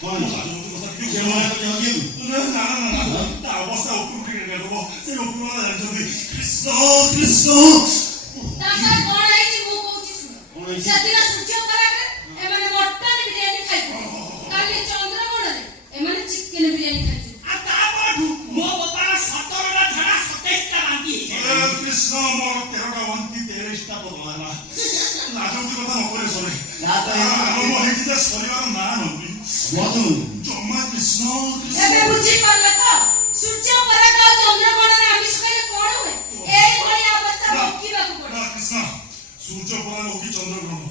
କଣ ସେ ମନା କରୁଛି ହଜିବାକୁ? ତା ଅବସ୍ଥା ଉପରୁ ଟିକେ ହବ ସେ ଉପରୁ ଜାଣିଛନ୍ତି କୃଷ୍ଣ କୃଷ୍ଣ ତାଙ୍କର କଣ ହେଇଛି ମୁଁ କହୁଛି ଶୁଣ। କଣ ହେଇଛି? ସେଦିନ ସୂର୍ଯ୍ୟ ପରାଗରେ ଏମାନେ ମଟନ ବିରିୟାନୀ ଖାଇଥିଲେ। କାଲି ଚନ୍ଦ୍ରଗୋଣରେ ଏମାନେ ଚିକେନ ବିରିୟାନୀ ଖାଇଥିଲେ। ଆଉ ତାପରଠୁ ମୋ ବାପାର 17ଟା ଝାଡା 27ଟା ବାନ୍ତି ହେଇଯାଇଛି। କୃଷ୍ଣ ମୋର 13ଟା ବାନ୍ତି 23ଟା ବଦଳ ହେଲା ଲାଜନ୍ତି କଥା ନ କରେ ସରେ ଆରମ୍ଭ ହେଇଛି ଯେ ସରିବାର ନା ନଉନି ଜମା କୃଷ୍ଣ ଏବେ ବୁଝିପାରିଲେ ତ ସୂର୍ଯ୍ୟ ପରାଗ ଆଉ ଚନ୍ଦ୍ରଗୋଣରେ ଆମିଷ ଖାଇଲେ କଣ ହୁଏ? ଏଇଭଳି ଅବସ୍ଥା ରୋକିବାକୁ ପଡେ। କୃଷ୍ଣ ସୂର୍ଯ୍ୟ ପରାଗ ହଉ କି ଚନ୍ଦ୍ରଗ୍ରହଣ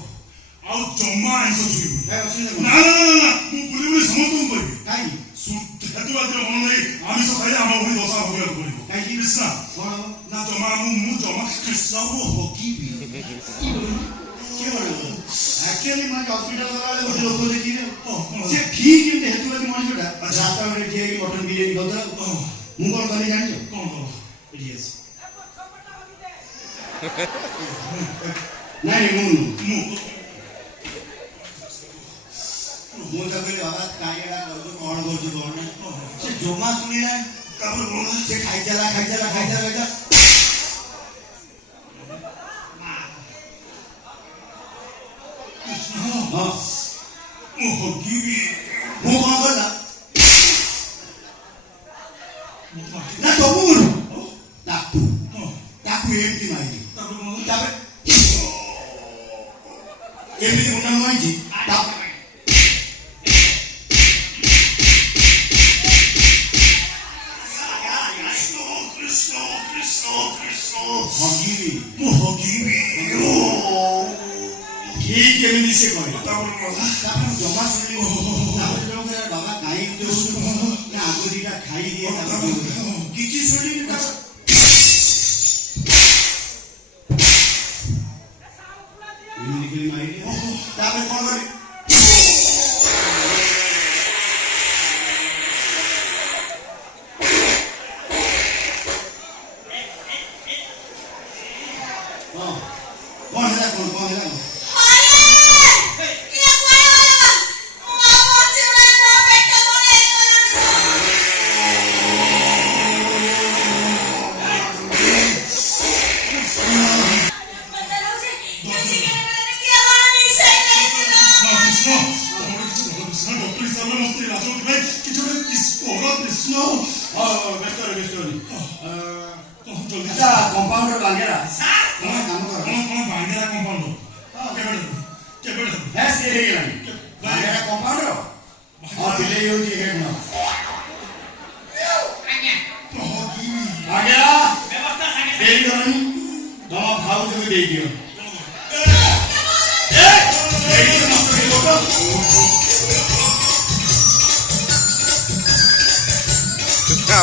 ଆଉ ଜମା ଆଇଁଷ ଛୁଇଁବୁ ଅସୁବିଧା ନା ନା ନା ନା ମୁଁ ବୁଲି ବୁଲି ସମସ୍ତଙ୍କୁ କହିବି କାହିଁକି ହେତୁବାଦୀର ମନ ନେଇ ଆମିଷ ଖାଇଲେ ଆମ ଭଳି ଦଶା ଭୋଗିବାକୁ ପଡିବ କାହିଁକି? କୃଷ୍ଣ କଣ ହବ? ନା ଜମା ମୁଁ ଜମା କୃଷ୍ଣ ମୁଁ ହକିବି କିଏ କହିବ? ଆକ୍ଚୁଆଲି ମୁଁ ହସ୍ପିଟାଲ ଗଲାବେଳେ ଗୋଟେ ଲୋକ ଦେଖିଲେ କଣ? ସେ ଠିକ୍ ଯେମିତି ହେତୁବାଦୀ ମଣିଷଟା ରାସ୍ତା ଉପରେ ଠିଆ ହେଇକି ମଟନ ବିରିୟାନୀ ଖାଉଥିଲା। ମୁଁ କଣ କଲି ଜାଣିଛ? କଣ କର ଏଠି ଆସ। ନାଇଁ ମୁଁ ତାକୁ କହିଲି ବାବା କାହିଁ ଏଇଟା କରୁଛୁ କଣ କରୁଛୁ କଣ ନାହିଁ। ସେ ଜମା ଶୁଣିଲା। ତାପରେ କଣ ସେ ଖାଇଚାଲା କୃଷ୍ଣ ହଁ ମୁଁ ହକିବି ମୁଁ କଣ କଲା ମୁଁ ନା ତମୁ ତାକୁ ଏମିତି ମାଇଲି। ତାପରେ ଏମିତି ମୁଣ୍ଡା ନୁଆଇଛି ଠିକ୍ ଏମିତି ସେ କହିଲା। ତାପରେ ଜମା ଶୁଣିଲି। ତାପରେ ବାବା କାହିଁକି ନା ଆଗ ଦିଟା ଖାଇଦିଏ କିଛି ଶୁଣିଲି। ତାପରେ କଣ କରେ କଣ ହେଲା କମ୍ପାଉଣ୍ଡର ବାଙ୍ଗେରା କଣ କାମ କର ବାଙ୍ଗେରା କମ୍ପାଉଣ୍ଡର କେବେ ସେ ହେଇଗଲାଣି ବାଙ୍ଗେରା କମ୍ପାଉଣ୍ଡର ବିଲେଇ ହେଉଛି ବାଙ୍ଗେରା ଦେଇ କରନି ତମ ଭାଉଜକୁ ଦେଇଦିଅ। Tá,